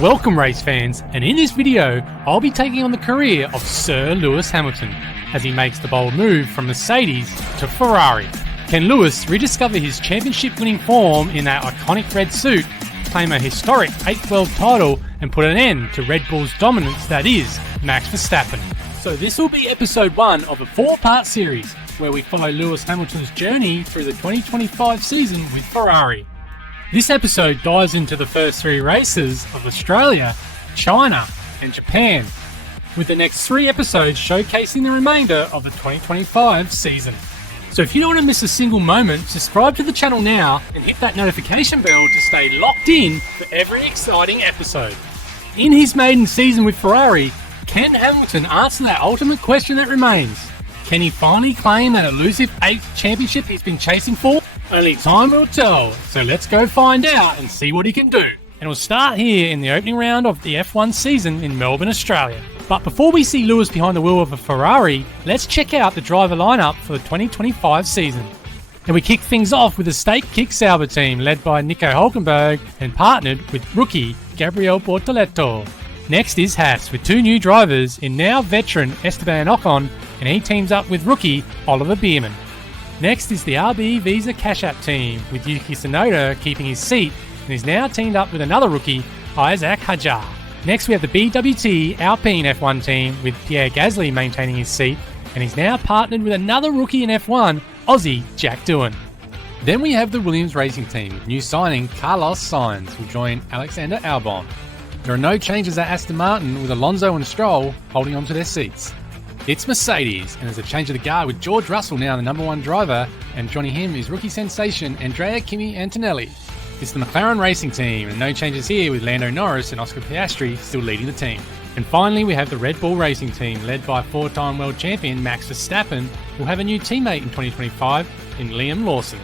Welcome race fans, and in this video I'll be taking on the career of Sir Lewis Hamilton as he makes the bold move from Mercedes to Ferrari. Can Lewis rediscover his championship winning form in that iconic red suit, claim a historic 8th world title and put an end to Red Bull's dominance that is Max Verstappen? So this will be episode 1 of a 4-part series where we follow Lewis Hamilton's journey through the 2025 season with Ferrari. This episode dives into the first 3 races of Australia, China and Japan, with the next 3 episodes showcasing the remainder of the 2025 season. So if you don't want to miss a single moment, subscribe to the channel now and hit that notification bell to stay locked in for every exciting episode. In his maiden season with Ferrari, can Hamilton answer that ultimate question that remains? Can he finally claim that elusive 8th championship he's been chasing for? Only time will tell, so let's go find out and see what he can do. And we'll start here in the opening round of the F1 season in Melbourne, Australia. But before we see Lewis behind the wheel of a Ferrari, let's check out the driver lineup for the 2025 season. And we kick things off with the State Kick Sauber team led by Nico Hülkenberg and partnered with rookie Gabriel Bortoleto. Next is Haas with 2 new drivers in now veteran Esteban Ocon, and he teams up with rookie Oliver Biermann. Next is the RB Visa Cash App team with Yuki Tsunoda keeping his seat, and is now teamed up with another rookie, Isaac Hadjar. Next we have the BWT Alpine F1 team with Pierre Gasly maintaining his seat, and he's now partnered with another rookie in F1, Aussie Jack Doohan. Then we have the Williams Racing team with new signing Carlos Sainz will join Alexander Albon. There are no changes at Aston Martin with Alonso and Stroll holding on to their seats. It's Mercedes, and there's a change of the guard with George Russell now the number 1 driver, and joining him is rookie sensation Andrea Kimi Antonelli. It's the McLaren Racing team, and no changes here with Lando Norris and Oscar Piastri still leading the team. And finally we have the Red Bull Racing team led by 4-time world champion Max Verstappen, who will have a new teammate in 2025 in Liam Lawson.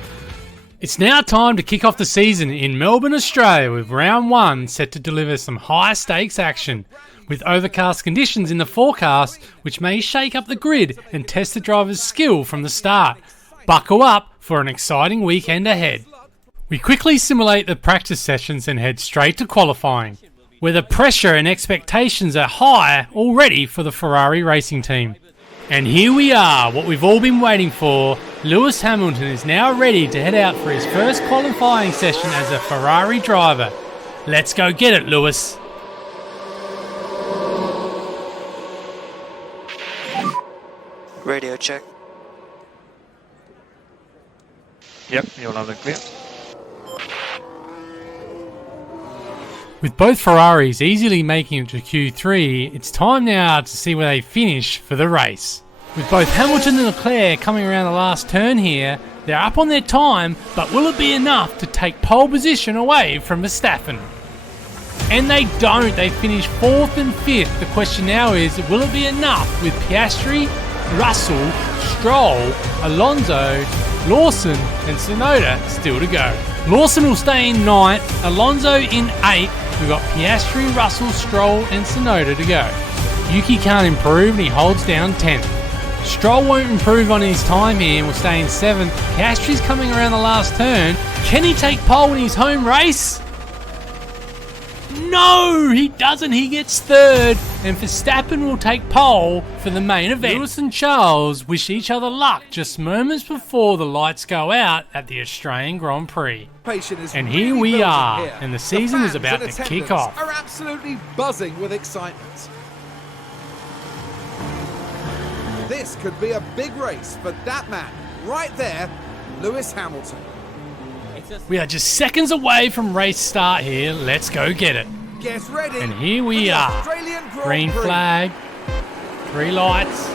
It's now time to kick off the season in Melbourne, Australia, with round 1 set to deliver some high stakes action, with overcast conditions in the forecast which may shake up the grid and test the driver's skill from the start. Buckle up for an exciting weekend ahead. We quickly simulate the practice sessions and head straight to qualifying, where the pressure and expectations are high already for the Ferrari racing team. And here we are, what we've all been waiting for. Lewis Hamilton is now ready to head out for his first qualifying session as a Ferrari driver. Let's go get it, Lewis. Radio check. Yep, you're loud and clear. With both Ferraris easily making it to Q3, it's time now to see where they finish for the race. With both Hamilton and Leclerc coming around the last turn here, they're up on their time, but will it be enough to take pole position away from Verstappen? And they don't, they finish 4th and 5th. The question now is, will it be enough with Piastri, Russell, Stroll, Alonso, Lawson and Tsunoda still to go? Lawson will stay in 9th, Alonso in 8th. We've got Piastri, Russell, Stroll and Tsunoda to go. Yuki can't improve and he holds down 10th. Stroll won't improve on his time here and will stay in 7th. Piastri's coming around the last turn. Can he take pole in his home race? No, he doesn't. He gets 3rd, and Verstappen will take pole for the main event. Lewis and Charles wish each other luck just moments before the lights go out at the Australian Grand Prix. And here we are, and the season is about to kick off. Are absolutely buzzing with excitement. This could be a big race for that man right there, Lewis Hamilton. We are just seconds away from race start here. Let's go get it. Get ready. And here we are. Green flag. 3 lights.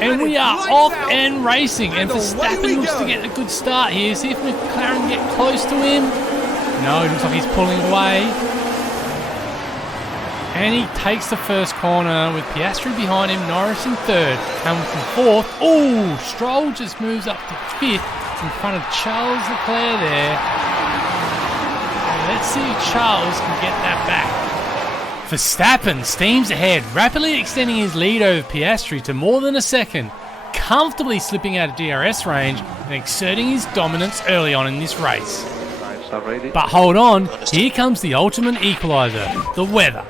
And we are off and racing. And Verstappen looks to get a good start here. See if McLaren can get close to him. No, it looks like he's pulling away. And he takes the first corner with Piastri behind him, Norris in 3rd, Hamilton 4th. Oh, Stroll just moves up to 5th. In front of Charles Leclerc there. Let's see if Charles can get that back. Verstappen steams ahead, rapidly extending his lead over Piastri to more than a second, comfortably slipping out of DRS range and exerting his dominance early on in this race. are ready. But hold on, here comes the ultimate equaliser, the weather.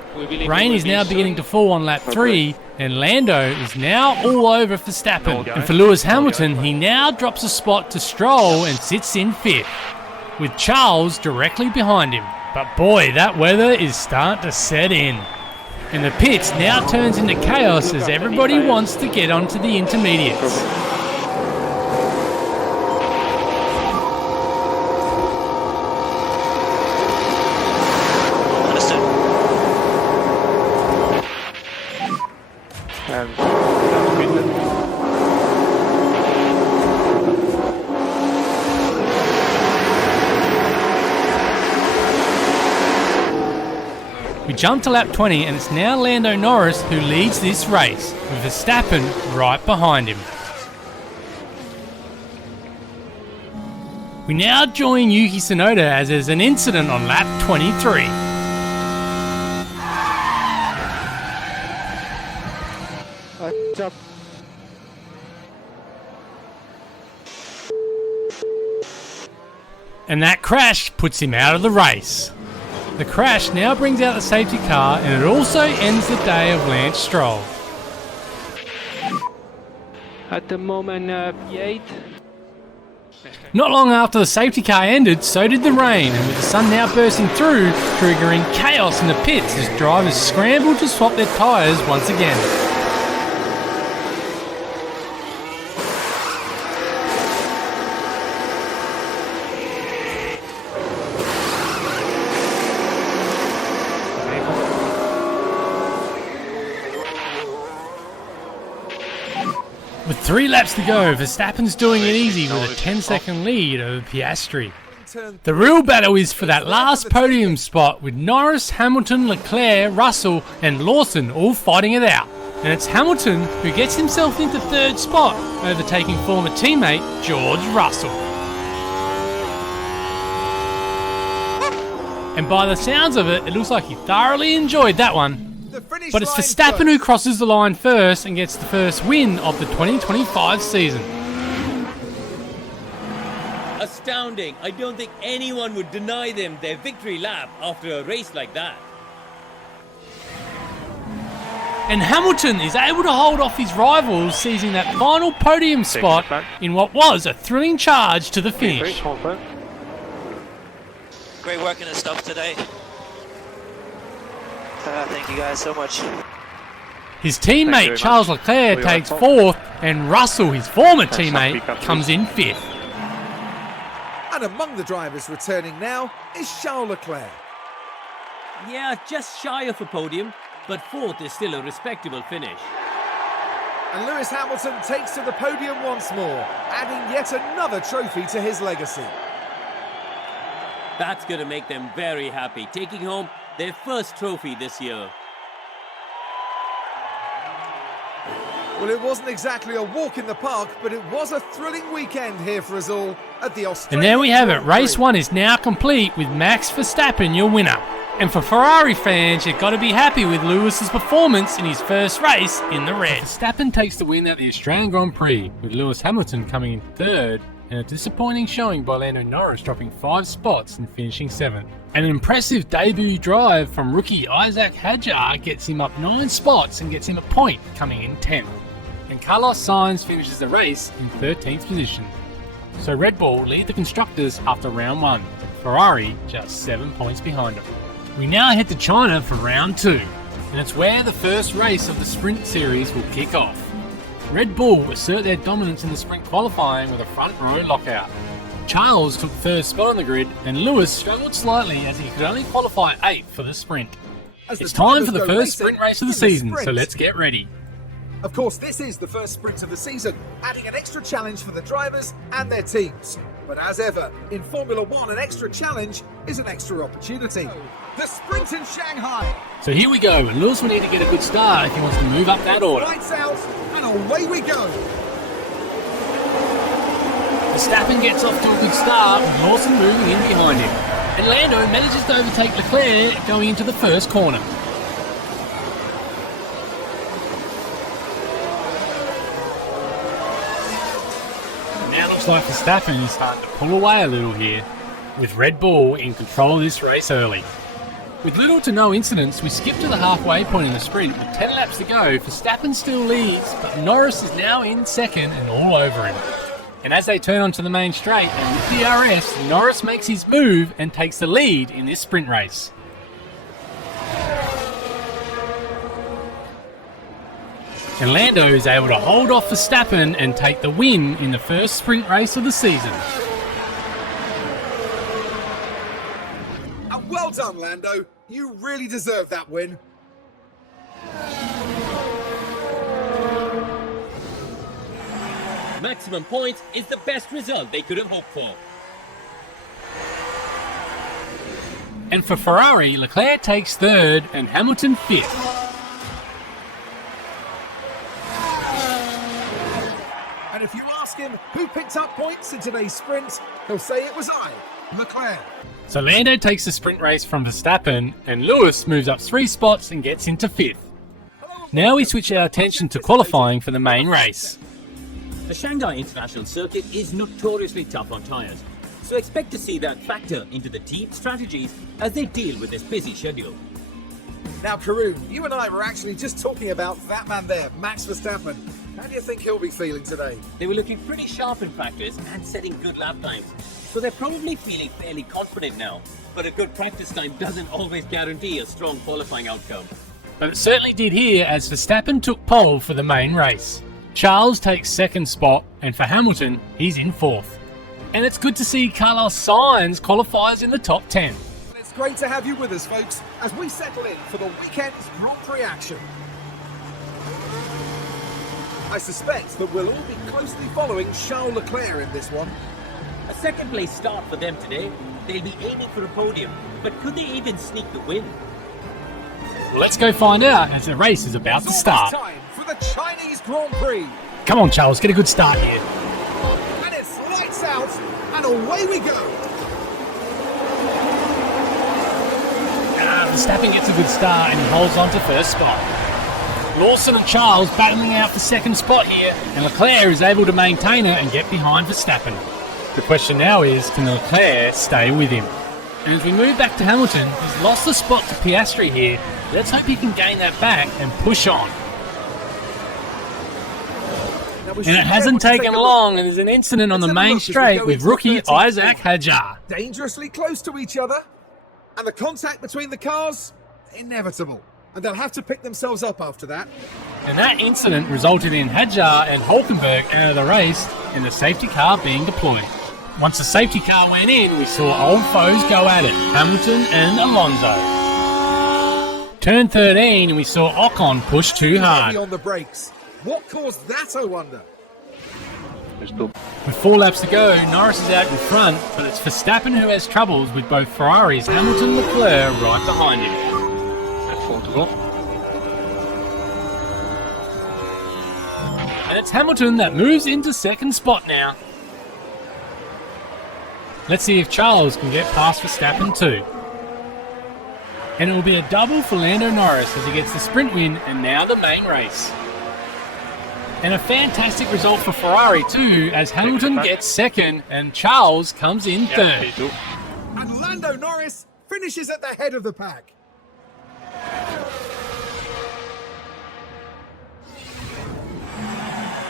Rain is now beginning to fall on lap 3, and Lando is now all over Verstappen. And for Lewis Hamilton, he now drops a spot to Stroll and sits in 5th, with Charles directly behind him. But boy, that weather is starting to set in. And the pits now turns into chaos as everybody wants to get onto the intermediates. And that's good. We jump to lap 20 and it's now Lando Norris who leads this race, with Verstappen right behind him. We now join Yuki Tsunoda as there's an incident on lap 23. And that crash puts him out of the race. The crash now brings out the safety car and it also ends the day of Lance Stroll. At the moment, P8. Not long after the safety car ended, so did the rain, and with the sun now bursting through, triggering chaos in the pits as drivers scramble to swap their tyres once again. With 3 laps to go, Verstappen's doing it easy with a 10-second lead over Piastri. The real battle is for that last podium spot with Norris, Hamilton, Leclerc, Russell and Lawson all fighting it out. And it's Hamilton who gets himself into 3rd spot, overtaking former teammate George Russell. And by the sounds of it, it looks like he thoroughly enjoyed that one. But it's Verstappen who crosses the line first and gets the first win of the 2025 season. Astounding. I don't think anyone would deny them their victory lap after a race like that. And Hamilton is able to hold off his rivals, seizing that final podium spot in what was a thrilling charge to the finish. Great work in the stops today. Thank you guys so much. His teammate Charles Leclerc takes 4th, and Russell, his former teammate, comes in 5th. And among the drivers returning now is Charles Leclerc. Yeah, just shy of a podium, but 4th is still a respectable finish. And Lewis Hamilton takes to the podium once more, adding yet another trophy to his legacy. That's going to make them very happy, taking home their first trophy this year. Well, it wasn't exactly a walk in the park, but it was a thrilling weekend here for us all at the Australian. And there we have it. Race 1 is now complete with Max Verstappen your winner. And for Ferrari fans, you've got to be happy with Lewis's performance in his first race in the red. Verstappen takes the win at the Australian Grand Prix, with Lewis Hamilton coming in 3rd, and a disappointing showing by Lando Norris dropping 5 spots and finishing 7th. An impressive debut drive from rookie Isaac Hadjar gets him up 9 spots and gets him a point, coming in 10th. And Carlos Sainz finishes the race in 13th position. So Red Bull lead the constructors after round 1, Ferrari just 7 points behind them. We now head to China for round 2, and it's where the first race of the sprint series will kick off. Red Bull assert their dominance in the sprint qualifying with a front row lockout. Charles took 3rd spot on the grid, and Lewis struggled slightly as he could only qualify 8th for the sprint. It's time for the first sprint race of the season, so let's get ready. Of course, this is the first sprint of the season, adding an extra challenge for the drivers and their teams. But as ever, in Formula One, an extra challenge is an extra opportunity. The sprint in Shanghai. So here we go, and Lewis will need to get a good start if he wants to move up that order. Lights out, and away we go. Verstappen gets off to a good start, with Lawson moving in behind him. And Lando manages to overtake Leclerc going into the first corner. Now looks like Verstappen is starting to pull away a little here. with Red Bull in control of this race early. With little to no incidents, we skip to the halfway point in the sprint with 10 laps to go. Verstappen still leads, but Norris is now in second and all over him. And as they turn onto the main straight and with DRS, Norris makes his move and takes the lead in this sprint race. And Lando is able to hold off Verstappen and take the win in the first sprint race of the season. And well done, Lando. You really deserve that win. Maximum points is the best result they could have hoped for. And for Ferrari, Leclerc takes third and Hamilton fifth. And if you ask him who picked up points in today's sprint, he'll say it was I, Leclerc. So Lando takes the sprint race from Verstappen and Lewis moves up 3 spots and gets into 5th. Now we switch our attention to qualifying for the main race. The Shanghai International Circuit is notoriously tough on tyres, so expect to see that factor into the team strategies as they deal with this busy schedule. Now, Karun, you and I were actually just talking about that man there, Max Verstappen. How do you think he'll be feeling today? They were looking pretty sharp in practice and setting good lap times, so they're probably feeling fairly confident now. But a good practice time doesn't always guarantee a strong qualifying outcome. But it certainly did here as Verstappen took pole for the main race. Charles takes 2nd spot, and for Hamilton, he's in 4th. And it's good to see Carlos Sainz qualifies in the top 10. It's great to have you with us, folks, as we settle in for the weekend's Grand Prix action. I suspect that we'll all be closely following Charles Leclerc in this one. A second place start for them today. They'll be aiming for a podium, but could they even sneak the win? Let's go find out as the race is about to It's start. almost time for the Chinese Grand Prix. Come on, Charles, get a good start here. And it's lights out, and away we go. Verstappen gets a good start and he holds on to 1st spot. Lawson and Charles battling out for 2nd spot here, and Leclerc is able to maintain it and get behind Verstappen. The question now is, can Leclerc stay with him? And as we move back to Hamilton, he's lost the spot to Piastri here. Let's hope he can gain that back and push on. And it hasn't taken long, and there's an incident on the main straight with rookie Isaac Hadjar. Dangerously close to each other, and the contact between the cars, inevitable. And they'll have to pick themselves up after that. And that incident resulted in Hadjar and Hulkenberg out of the race and the safety car being deployed. Once the safety car went in, we saw old foes go at it, Hamilton and Alonso. Turn 13 and we saw Ocon push too hard. On the brakes. What caused that, I wonder? With 4 laps to go, Norris is out in front, but it's Verstappen who has troubles with both Ferraris, Hamilton and Leclerc right behind him. And it's Hamilton that moves into 2nd spot now. Let's see if Charles can get past Verstappen too. And it will be a double for Lando Norris as he gets the sprint win and now the main race. And a fantastic result for Ferrari too, as Hamilton gets 2nd and Charles comes in 3rd. And Lando Norris finishes at the head of the pack.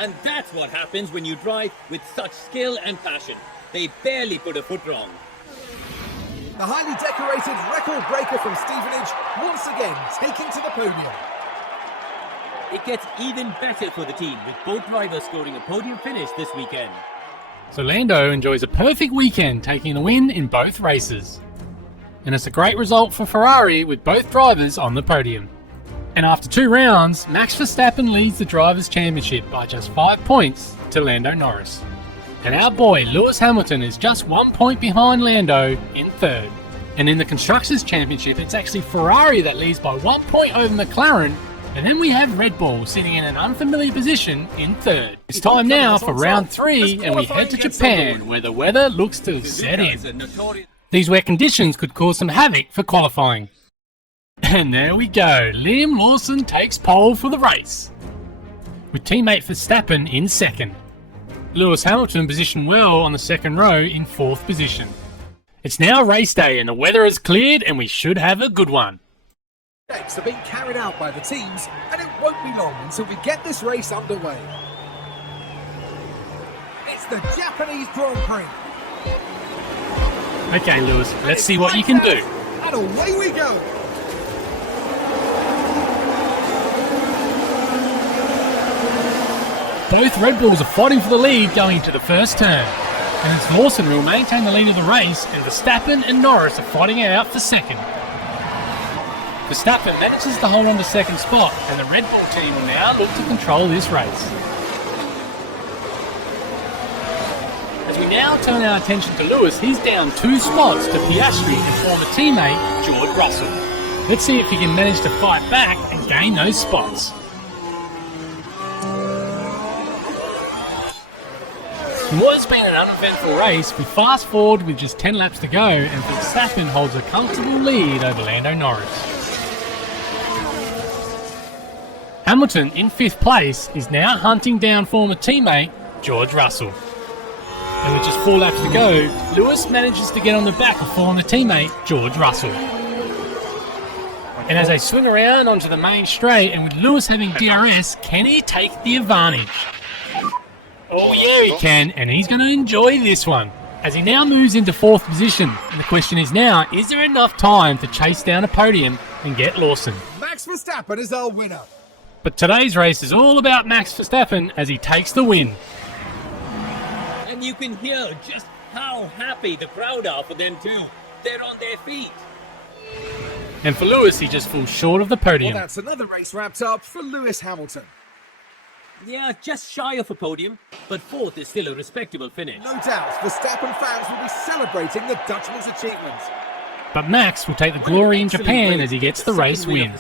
And that's what happens when you drive with such skill and passion. They barely put a foot wrong. The highly decorated record breaker from Stevenage once again taking to the podium. It gets even better for the team, with both drivers scoring a podium finish this weekend. So Lando enjoys a perfect weekend, taking the win in both races. And it's a great result for Ferrari with both drivers on the podium. And after 2 rounds, Max Verstappen leads the Drivers' Championship by just 5 points to Lando Norris. And our boy Lewis Hamilton is just 1 point behind Lando in 3rd. And in the Constructors' Championship, it's actually Ferrari that leads by 1 point over McLaren, and then we have Red Bull sitting in an unfamiliar position in 3rd. It's time now for round 3 and we head to Japan, where the weather looks to set in. These wet conditions could cause some havoc for qualifying. And there we go, Liam Lawson takes pole for the race, with teammate Verstappen in 2nd. Lewis Hamilton positioned well on the 2nd row in 4th position. It's now race day and the weather has cleared and we should have a good one. Checks are being carried out by the teams, and it won't be long until we get this race underway. It's the Japanese Grand Prix. Okay, Lewis, let's see what you can do. And away we go. Both Red Bulls are fighting for the lead going into the first turn. And it's Lawson who will maintain the lead of the race, and Verstappen and Norris are fighting it out for second. Verstappen manages to hold on to second spot, and the Red Bull team will now look to control this race. As we now turn our attention to Lewis, he's down 2 spots to Piastri and former teammate George Russell. Let's see if he can manage to fight back and gain those spots. In what has been an uneventful race, we fast forward with just 10 laps to go, and Verstappen holds a comfortable lead over Lando Norris. Hamilton, in 5th place, is now hunting down former teammate George Russell. And with just 4 laps to go, Lewis manages to get on the back of former teammate George Russell. And as they swing around onto the main straight, and with Lewis having DRS, can he take the advantage? Oh yeah, he can, and he's going to enjoy this one. As he now moves into 4th position, and the question is now, is there enough time to chase down a podium and get Lawson? Max Verstappen is our winner. But today's race is all about Max Verstappen as he takes the win. And you can hear just how happy the crowd are for them too. They're on their feet. And for Lewis, he just falls short of the podium. Well, that's another race wrapped up for Lewis Hamilton. Yeah, just shy of a podium, but 4th is still a respectable finish. No doubt, Verstappen fans will be celebrating the Dutchman's achievement. But Max will take the glory in Japan as he gets the race win.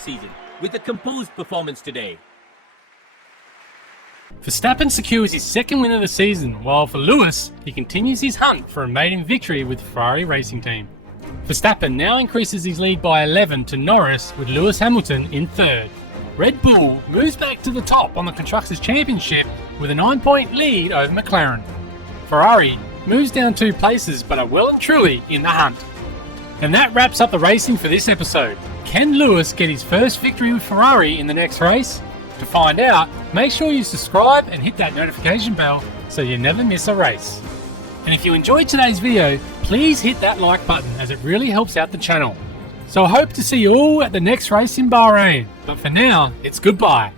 With a composed performance today. Verstappen secures his 2nd win of the season, while for Lewis, he continues his hunt for a maiden victory with the Ferrari racing team. Verstappen now increases his lead by 11 to Norris, with Lewis Hamilton in 3rd. Red Bull moves back to the top on the Constructors' Championship with a 9-point lead over McLaren. Ferrari moves down 2 places but are well and truly in the hunt. And that wraps up the racing for this episode. Can Lewis get his first victory with Ferrari in the next race? To find out, make sure you subscribe and hit that notification bell so you never miss a race. And if you enjoyed today's video, please hit that like button as it really helps out the channel. So I hope to see you all at the next race in Bahrain. But for now, it's goodbye.